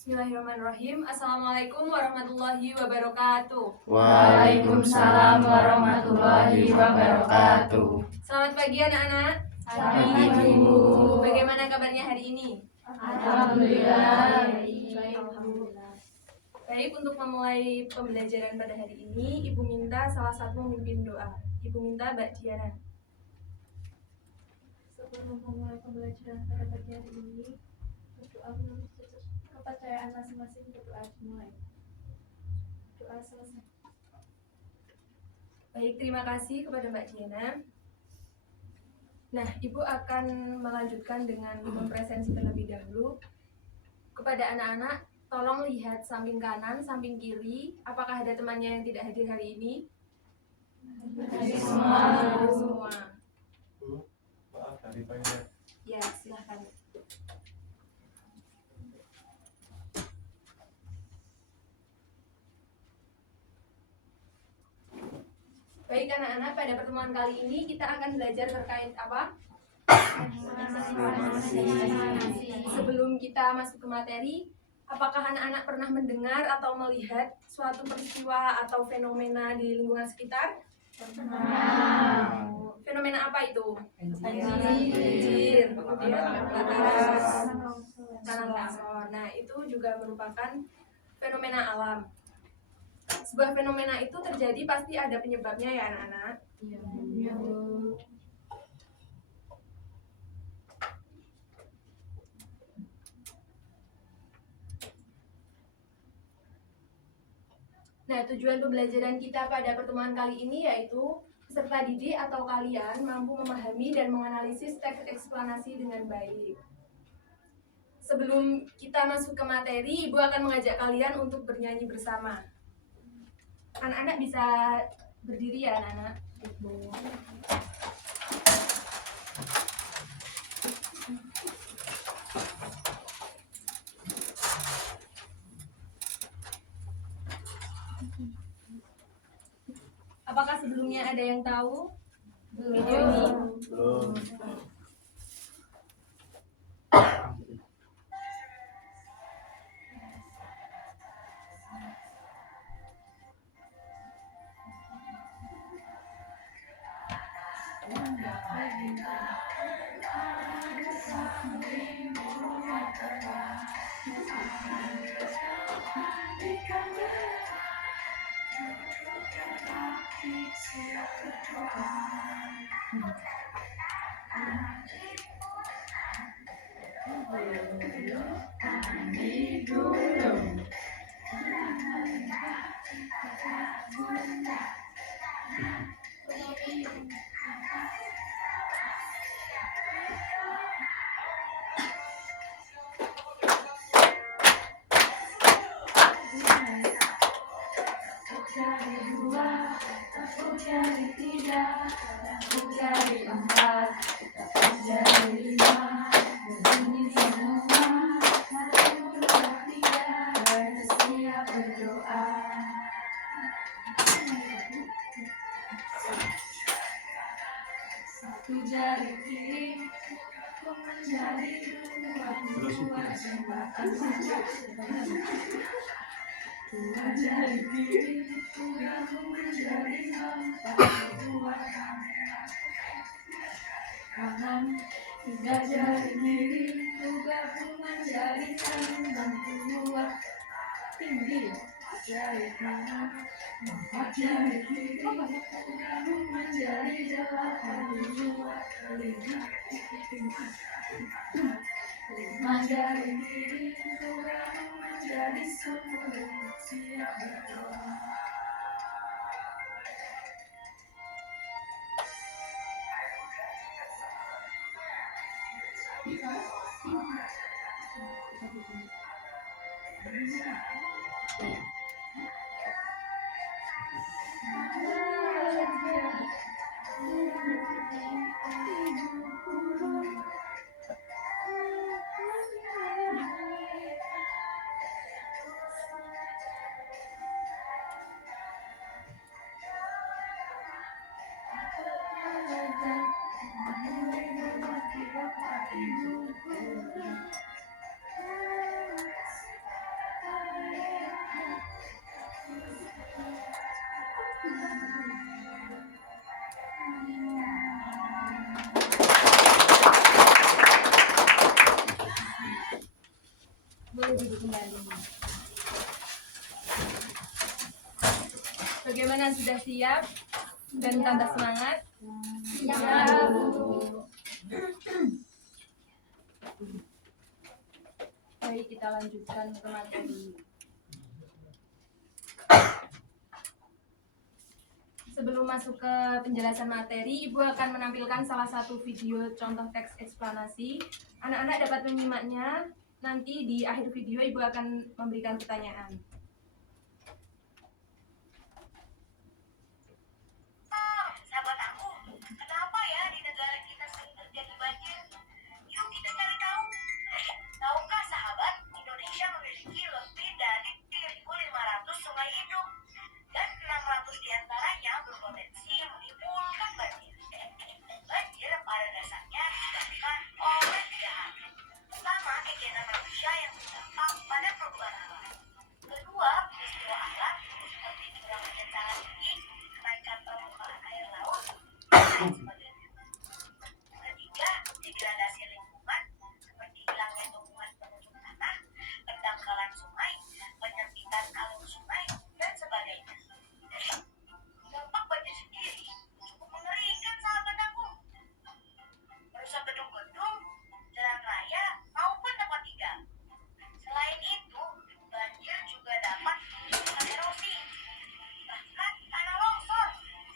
Bismillahirrahmanirrahim. Assalamualaikum warahmatullahi wabarakatuh. Waalaikumsalam warahmatullahi wabarakatuh. Selamat pagi anak-anak. Pagi Ibu. Bagaimana kabarnya hari ini? Alhamdulillah. Alhamdulillah. Baik, untuk memulai pembelajaran pada hari ini, Ibu minta salah satu memimpin doa. Ibu minta Mbak Diana. Sebelum memulai pembelajaran pada pagi hari ini, berdoa menurut kepercayaan masing-masing. Berdoa dimulai. Doa selesai. Baik, terima kasih kepada Mbak Diana. Nah, Ibu akan melanjutkan dengan mempresentasi terlebih dahulu. Kepada anak-anak, tolong lihat samping kanan, samping kiri. Apakah ada temannya yang tidak hadir hari ini? Semua. Maaf dari banyak. Ya, silahkan. Baik anak-anak, pada pertemuan kali ini kita akan belajar terkait apa? Sebelum kita masuk ke materi, apakah anak-anak pernah mendengar atau melihat suatu peristiwa atau fenomena di lingkungan sekitar? Fenomena apa itu? Banjir, kemudian kebakaran, tanah longsor. Nah, itu juga merupakan fenomena alam. Sebuah fenomena itu terjadi pasti ada penyebabnya ya anak-anak. Nah, tujuan pembelajaran kita pada pertemuan kali ini yaitu peserta didik atau kalian mampu memahami dan menganalisis teks eksplanasi dengan baik. Sebelum kita masuk ke materi, Ibu akan mengajak kalian untuk bernyanyi bersama. Anak-anak bisa berdiri ya anak-anak. Apakah sebelumnya ada yang tahu video ini? Belum. kembali. Bagaimana, sudah siap dan tambah semangat? Ya, Bu. Baik, kita lanjutkan ke materi. Sebelum masuk ke penjelasan materi, Ibu akan menampilkan salah satu video contoh teks eksplanasi. Anak-anak dapat menyimaknya. Nanti di akhir video Ibu akan memberikan pertanyaan. Sahabat aku, kenapa ya di negara kita sering terjadi banjir? Yuk kita cari tahu. Tahukah sahabat, Indonesia memiliki lebih dari 1.500 sungai hidup dan 600 diantaranya berpotensi menimbulkan banjir. Banjir pada dasarnya disebabkan oleh 3 hal. Pertama, kegiatan manusia yang berdampak pada perubahan alam. Kedua, peristiwa alam seperti curah hujan sangat tinggi, kenaikan permukaan air laut, dan lain sebagainya. Ketiga, degradasi lingkungan seperti hilangnya tumbuhan penutup tanah, pendangkalan sungai, penyempitan alur sungai, dan sebagainya. Dampak banjir sendiri cukup mengerikan, sahabat aku. Merusak gedung-gedung, jalan raya, maupun tempat tinggal. Selain itu, banjir juga dapat menimbulkan erosi, bahkan tanah longsor,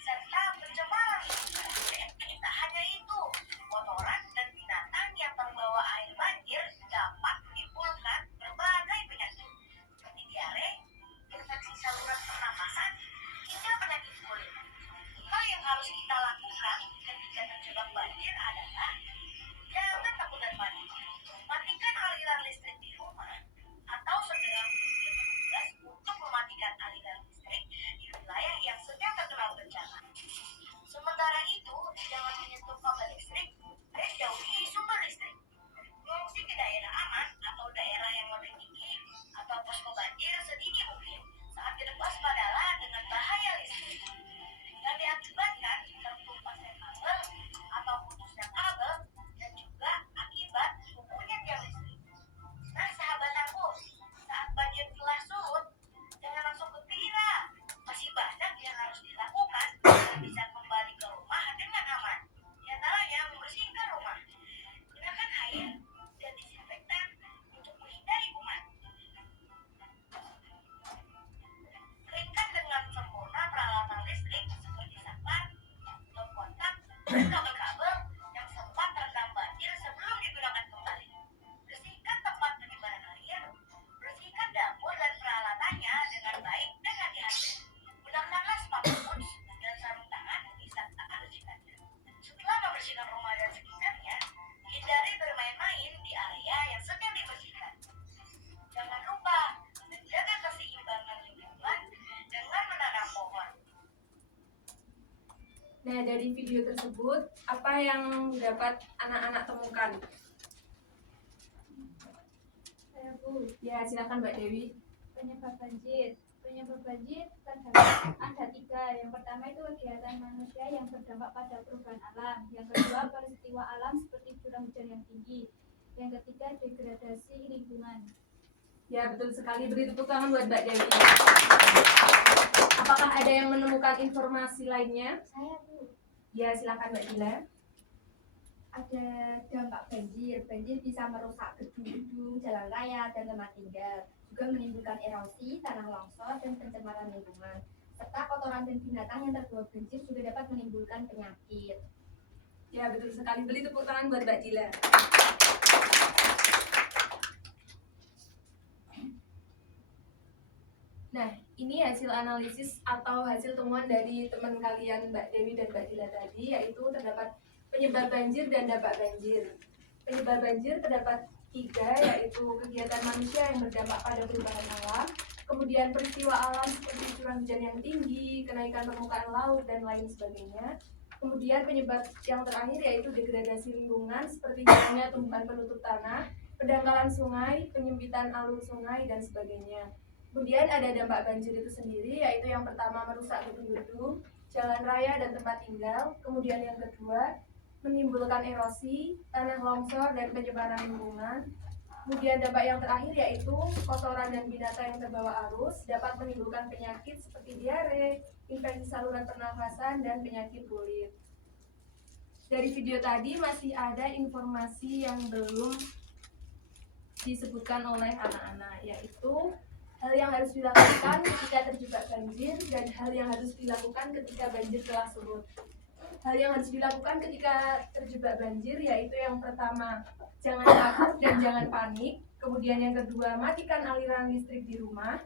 serta pencemaran lingkungan. Tak hanya itu, kotoran dan binatang yang terbawa air banjir dapat menimbulkan berbagai penyakit seperti diare, infeksi saluran pernapasan, hingga penyakit kulit. Hal yang harus kita lakukan ketika terjebak banjir adalah jangan takut dan panik. Matikan aliran listrik di rumah atau segera hubungi petugas untuk mematikan aliran listrik di wilayah yang sedang terkena bencana. Sementara itu, jangan menyentuh kabel listrik dan jauhi sumber listrik. Mengungsi ke daerah aman atau daerah yang lebih tinggi atau posko banjir sedini mungkin saat berwaspadalah dengan bahaya listrik yang diakibatkan terkelupasan kabel atau putusnya kabel dan juga akibat lumpuhnya tiang listrik. Nah, sahabat aku, saat banjir telah surut, jangan langsung gembira. Masih banyak yang harus dilakukan agar bisa kembali ke rumah dengan aman. Di antaranya membersihkan rumah, gunakan air dan disinfektan untuk menghindari kuman. Keringkan dengan sempurna peralatan listrik seperti saklar, blok kontak, dan kabel-kabel yang sempat terendam banjir sebelum digunakan kembali. Bersihkan tempat penyebaran air, bersihkan dapur dan peralatannya dengan baik dan hati-hati. Gunakanlah sepatu boots dan sarung tangan di saat membersihkannya. Setelah membersihkan rumah dan sekitarnya, hindari bermain-main di area yang sedang dibersihkan. Jangan lupa menjaga keseimbangan lingkungan dengan menanam pohon. Nah, dari video tersebut, apa yang dapat anak-anak temukan? Saya, Bu. Ya, silakan Mbak Dewi. Penyebab banjir. Penyebab banjir terdapat ada 3. Yang pertama itu kegiatan manusia yang berdampak pada perubahan alam. Yang kedua, peristiwa alam seperti curah hujan yang tinggi. Yang ketiga, degradasi lingkungan. Ya, betul sekali. Beri tepuk tangan buat Mbak Dewi. Apakah ada yang menemukan informasi lainnya? Saya, Bu. Ya, silakan Mbak Dila. Ada dampak banjir. Banjir bisa merusak gedung-gedung, jalan raya, dan tempat tinggal. Juga menimbulkan erosi, tanah longsor, dan pencemaran lingkungan. Serta kotoran dan binatang yang terbawa banjir juga dapat menimbulkan penyakit. Ya, betul sekali. Beri tepuk tangan buat Mbak Dila. Nah, ini hasil analisis atau hasil temuan dari teman kalian Mbak Dewi dan Mbak Dila tadi, yaitu terdapat penyebab banjir dan dampak banjir. Penyebab banjir terdapat 3, yaitu kegiatan manusia yang berdampak pada perubahan alam, kemudian peristiwa alam seperti curah hujan yang tinggi, kenaikan permukaan laut, dan lain sebagainya. Kemudian penyebab yang terakhir yaitu degradasi lingkungan seperti hilangnya tumbuhan penutup tanah, pendangkalan sungai, penyempitan alur sungai, dan sebagainya. Kemudian ada dampak banjir itu sendiri, yaitu yang pertama merusak gedung-gedung, jalan raya, dan tempat tinggal. Kemudian yang kedua menimbulkan erosi, tanah longsor, dan pencemaran lingkungan. Kemudian dampak yang terakhir yaitu kotoran dan binatang yang terbawa arus dapat menimbulkan penyakit seperti diare, infeksi saluran pernafasan, dan penyakit kulit. Dari video tadi masih ada informasi yang belum disebutkan oleh anak-anak, yaitu hal yang harus dilakukan ketika terjebak banjir dan hal yang harus dilakukan ketika banjir telah surut. Hal yang harus dilakukan ketika terjebak banjir yaitu yang pertama, jangan takut dan jangan panik. Kemudian yang kedua, matikan aliran listrik di rumah.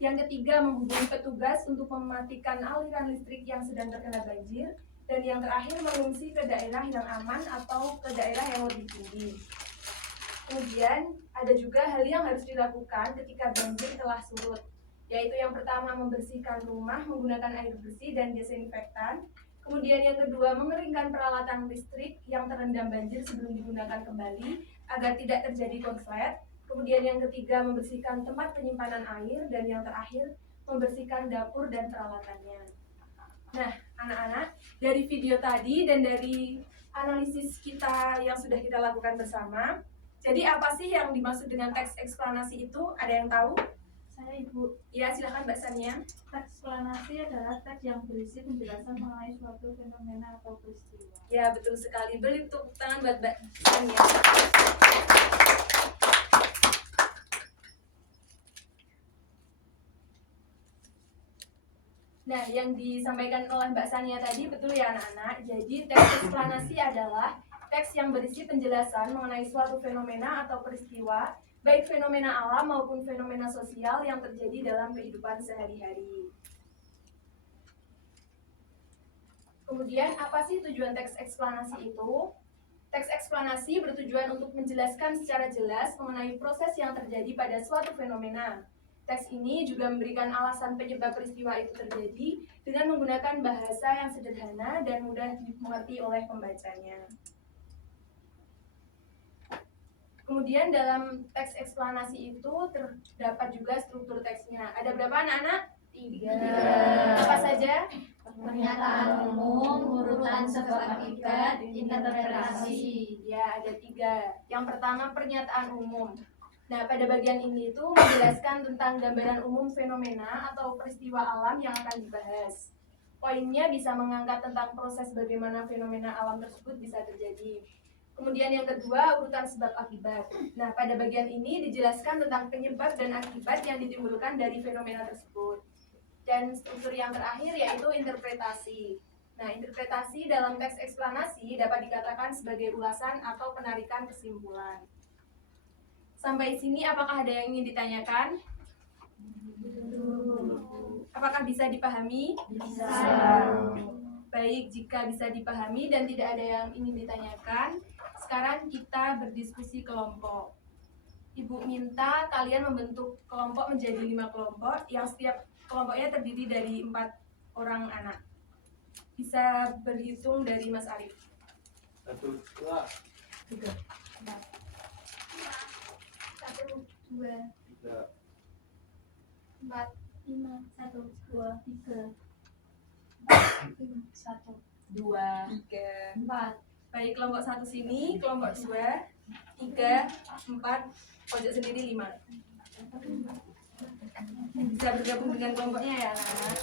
Yang ketiga, menghubungi petugas untuk mematikan aliran listrik yang sedang terkena banjir. Dan yang terakhir, mengungsi ke daerah yang aman atau ke daerah yang lebih tinggi. Kemudian ada juga hal yang harus dilakukan ketika banjir telah surut, yaitu yang pertama, membersihkan rumah menggunakan air bersih dan desinfektan. Kemudian yang kedua, mengeringkan peralatan listrik yang terendam banjir sebelum digunakan kembali agar tidak terjadi konslet. Kemudian yang ketiga, membersihkan tempat penyimpanan air. Dan yang terakhir, membersihkan dapur dan peralatannya. Nah, anak-anak, dari video tadi dan dari analisis kita yang sudah kita lakukan bersama, jadi apa sih yang dimaksud dengan teks eksplanasi itu? Ada yang tahu? Saya Ibu. Ya, silakan Mbak Sania. Teks eksplanasi adalah teks yang berisi penjelasan mengenai suatu fenomena atau peristiwa. Ya, betul sekali. Beri tepuk tangan buat Mbak Sania. Nah, yang disampaikan oleh Mbak Sania tadi betul ya anak-anak. Jadi teks eksplanasi adalah teks yang berisi penjelasan mengenai suatu fenomena atau peristiwa, baik fenomena alam maupun fenomena sosial yang terjadi dalam kehidupan sehari-hari. Kemudian, apa sih tujuan teks eksplanasi itu? Teks eksplanasi bertujuan untuk menjelaskan secara jelas mengenai proses yang terjadi pada suatu fenomena. Teks ini juga memberikan alasan penyebab peristiwa itu terjadi dengan menggunakan bahasa yang sederhana dan mudah dimengerti oleh pembacanya. Kemudian dalam teks eksplanasi itu terdapat juga struktur teksnya. Ada berapa anak-anak? 3. Apa saja? Pernyataan umum, urutan sebab akibat, interpretasi. Ya, ada 3. Yang pertama, pernyataan umum. Nah, pada bagian ini itu menjelaskan tentang gambaran umum fenomena atau peristiwa alam yang akan dibahas. Poinnya bisa mengangkat tentang proses bagaimana fenomena alam tersebut bisa terjadi. Kemudian yang kedua, urutan sebab akibat. Nah, pada bagian ini dijelaskan tentang penyebab dan akibat yang ditimbulkan dari fenomena tersebut. Dan struktur yang terakhir yaitu interpretasi. Nah, interpretasi dalam teks eksplanasi dapat dikatakan sebagai ulasan atau penarikan kesimpulan. Sampai sini apakah ada yang ingin ditanyakan? Apakah bisa dipahami? Bisa. Baik, jika bisa dipahami dan tidak ada yang ingin ditanyakan, sekarang kita berdiskusi kelompok. Ibu minta kalian membentuk kelompok menjadi 5 kelompok yang setiap kelompoknya terdiri dari 4 orang anak. Bisa berhitung dari Mas Arif. 1, 2, 1, 2, 3, 4, 5, 1, 2, 3, 1, 2, 3. 4. Baik, kelompok 1 sini, kelompok 2, 3, 4, pojok sendiri 5. Bisa bergabung dengan kelompoknya ya anak-anak.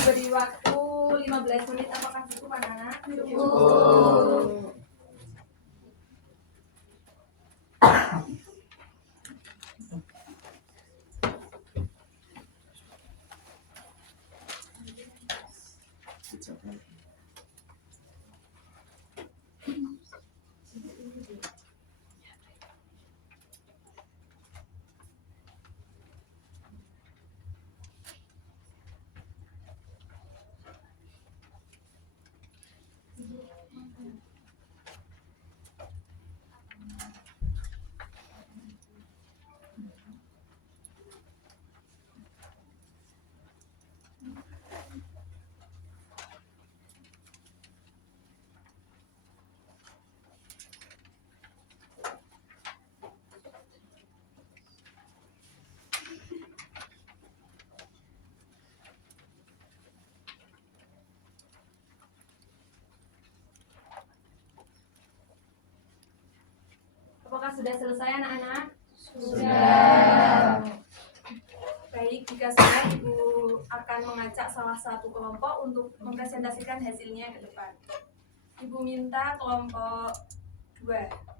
Beri waktu 15 menit, apakah cukup anak-anak? Cukup. Apakah sudah selesai anak-anak? Sudah. Baik, jika sudah Ibu akan mengajak salah satu kelompok untuk mempresentasikan hasilnya ke depan. Ibu minta kelompok 2.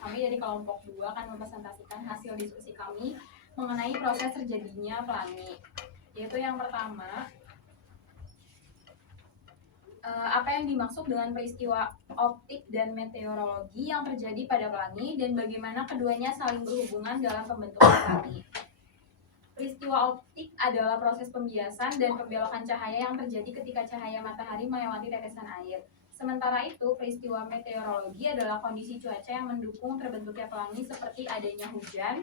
Kami dari kelompok 2 akan mempresentasikan hasil diskusi kami mengenai proses terjadinya pelangi. Yaitu yang pertama, apa yang dimaksud dengan peristiwa optik dan meteorologi yang terjadi pada pelangi dan bagaimana keduanya saling berhubungan dalam pembentukan pelangi. Peristiwa optik adalah proses pembiasan dan pembelokan cahaya yang terjadi ketika cahaya matahari melewati tetesan air. Sementara itu, peristiwa meteorologi adalah kondisi cuaca yang mendukung terbentuknya pelangi seperti adanya hujan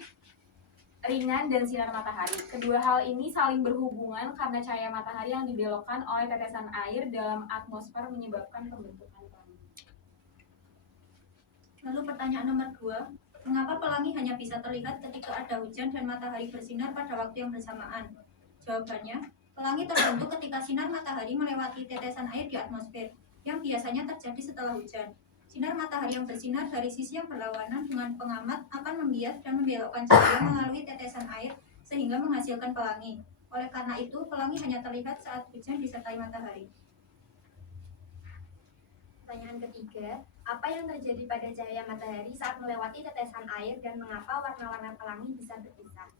ringan dan sinar matahari. Kedua hal ini saling berhubungan karena cahaya matahari yang dibelokkan oleh tetesan air dalam atmosfer menyebabkan pembentukan pelangi. Lalu pertanyaan nomor 2, mengapa pelangi hanya bisa terlihat ketika ada hujan dan matahari bersinar pada waktu yang bersamaan? Jawabannya, pelangi terbentuk ketika sinar matahari melewati tetesan air di atmosfer, yang biasanya terjadi setelah hujan. Sinar matahari yang bersinar dari sisi yang berlawanan dengan pengamat akan membias dan membelokkan cahaya melalui tetesan air sehingga menghasilkan pelangi. Oleh karena itu, pelangi hanya terlihat saat hujan disertai matahari. Pertanyaan ketiga, apa yang terjadi pada cahaya matahari saat melewati tetesan air dan mengapa warna-warna pelangi bisa berpisah?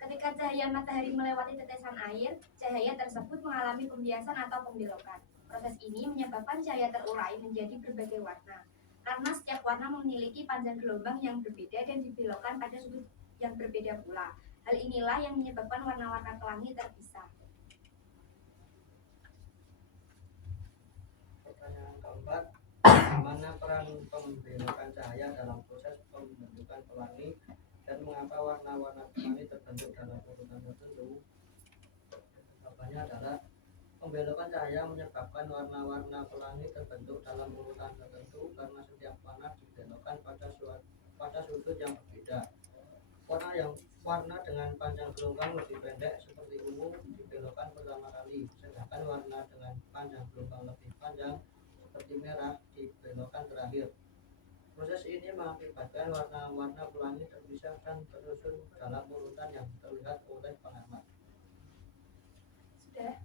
Ketika cahaya matahari melewati tetesan air, cahaya tersebut mengalami pembiasan atau pembelokan. Proses ini menyebabkan cahaya terurai menjadi berbagai warna, karena setiap warna memiliki panjang gelombang yang berbeda dan dibelokkan pada sudut yang berbeda pula. Hal inilah yang menyebabkan warna-warna pelangi terpisah. Pertanyaan keempat, bagaimana peran pembelokan cahaya dalam proses pembentukan pelangi dan mengapa warna-warna pelangi terbentuk dalam urutan tertentu? Jawabannya adalah pembelokan cahaya menyebabkan warna-warna pelangi terbentuk dalam urutan tertentu karena setiap warna dibelokkan pada sudut yang berbeda. Warna dengan panjang gelombang lebih pendek seperti ungu dibelokkan pertama kali, sedangkan warna dengan panjang gelombang lebih panjang seperti merah dibelokkan terakhir. Proses ini mengakibatkan warna-warna pelangi terpisah dan tersusun dalam urutan yang terlihat oleh pengamat. Sudah.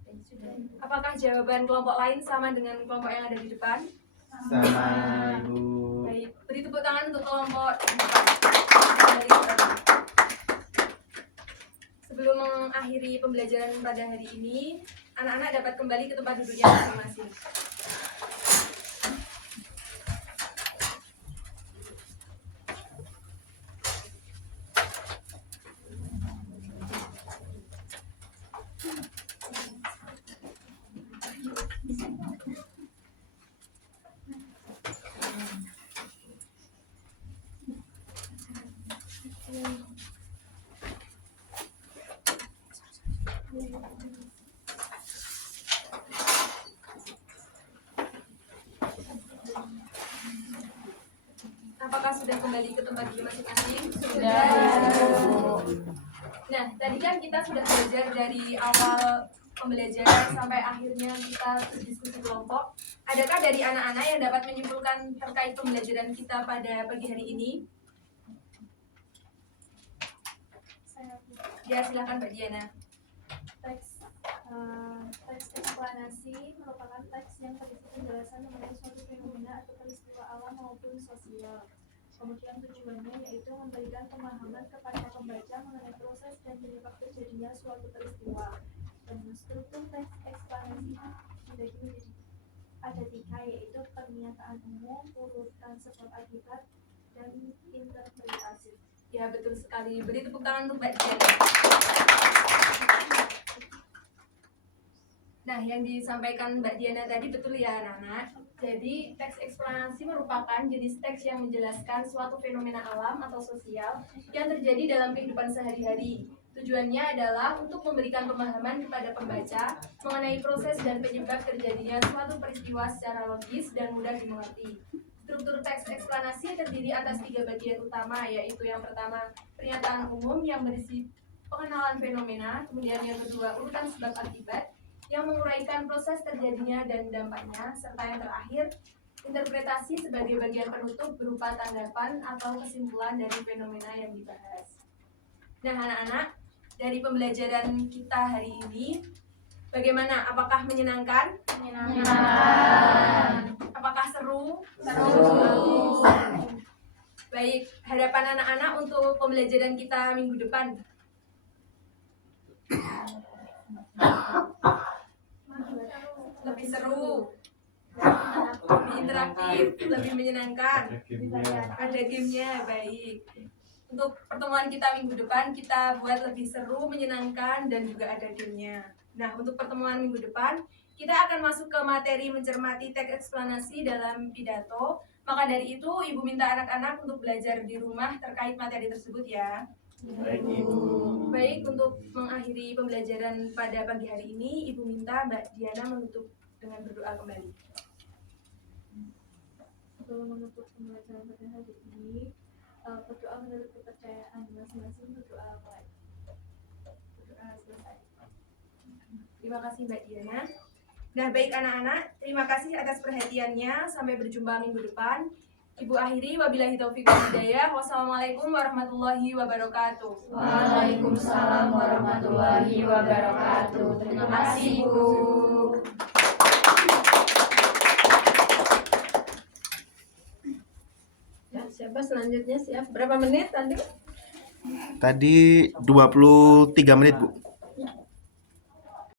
Apakah jawaban kelompok lain sama dengan kelompok yang ada di depan? Sama, Ibu. Baik, beri tepuk tangan untuk kelompok depan. Sebelum mengakhiri pembelajaran pada hari ini, anak-anak dapat kembali ke tempat duduknya masing-masing. Apakah sudah kembali ke tempat duduk masing-masing? Sudah. Nah, tadi kan kita sudah belajar dari awal pembelajaran sampai akhirnya kita berdiskusi kelompok. Adakah dari anak-anak yang dapat menyimpulkan terkait pembelajaran kita pada pagi hari ini? Ya, silakan Mbak Diana. Teks eksplanasi merupakan teks yang berisi penjelasan mengenai suatu fenomena atau peristiwa alam maupun sosial. Kemudian tujuannya yaitu memberikan pemahaman kepada pembaca mengenai proses dan penyebab terjadinya suatu peristiwa. Dan struktur teks eksplanasi dibagi menjadi ada 3, yaitu pernyataan umum, urutan sebab akibat, dan interpretasi. Ya, betul sekali. Beri tepuk tangan untuk Mbak Diana. Nah, yang disampaikan Mbak Diana tadi betul ya anak-anak. Jadi, teks eksplanasi merupakan jenis teks yang menjelaskan suatu fenomena alam atau sosial yang terjadi dalam kehidupan sehari-hari. Tujuannya adalah untuk memberikan pemahaman kepada pembaca mengenai proses dan penyebab terjadinya suatu peristiwa secara logis dan mudah dimengerti. Struktur teks eksplanasi terdiri atas 3 bagian utama, yaitu yang pertama, pernyataan umum yang berisi pengenalan fenomena, kemudian yang kedua, urutan sebab akibat yang menguraikan proses terjadinya dan dampaknya, serta yang terakhir, interpretasi sebagai bagian penutup berupa tanggapan atau kesimpulan dari fenomena yang dibahas. Nah, anak-anak, dari pembelajaran kita hari ini, bagaimana? Apakah menyenangkan? Menyenangkan. Apakah seru? Seru. Baik, harapan anak-anak untuk pembelajaran kita minggu depan. Lebih seru, lebih interaktif, lebih menyenangkan. Ada gamenya, baik. Untuk pertemuan kita minggu depan, kita buat lebih seru, menyenangkan, dan juga ada gamenya. Nah, untuk pertemuan minggu depan, kita akan masuk ke materi mencermati teks eksplanasi dalam pidato. Maka dari itu, Ibu minta anak-anak untuk belajar di rumah terkait materi tersebut ya. Baik, Ibu. Baik, untuk mengakhiri pembelajaran pada pagi hari ini, Ibu minta Mbak Diana menutup dengan berdoa kembali. Sebelum menutup pembelajaran pada hari ini, berdoa menurut kepercayaan masing-masing. Berdoa mulai. Berdoa selesai. Terima kasih Mbak Diana. Nah, baik anak-anak, terima kasih atas perhatiannya. Sampai berjumpa minggu depan. Ibu akhiri, wabillahi taufiq wal hidayah. Wassalamualaikum warahmatullahi wabarakatuh. Waalaikumsalam warahmatullahi wabarakatuh. Terima kasih, Bu. Ya, siapa selanjutnya? Siap. Berapa menit tadi? Tadi 23 menit, Bu.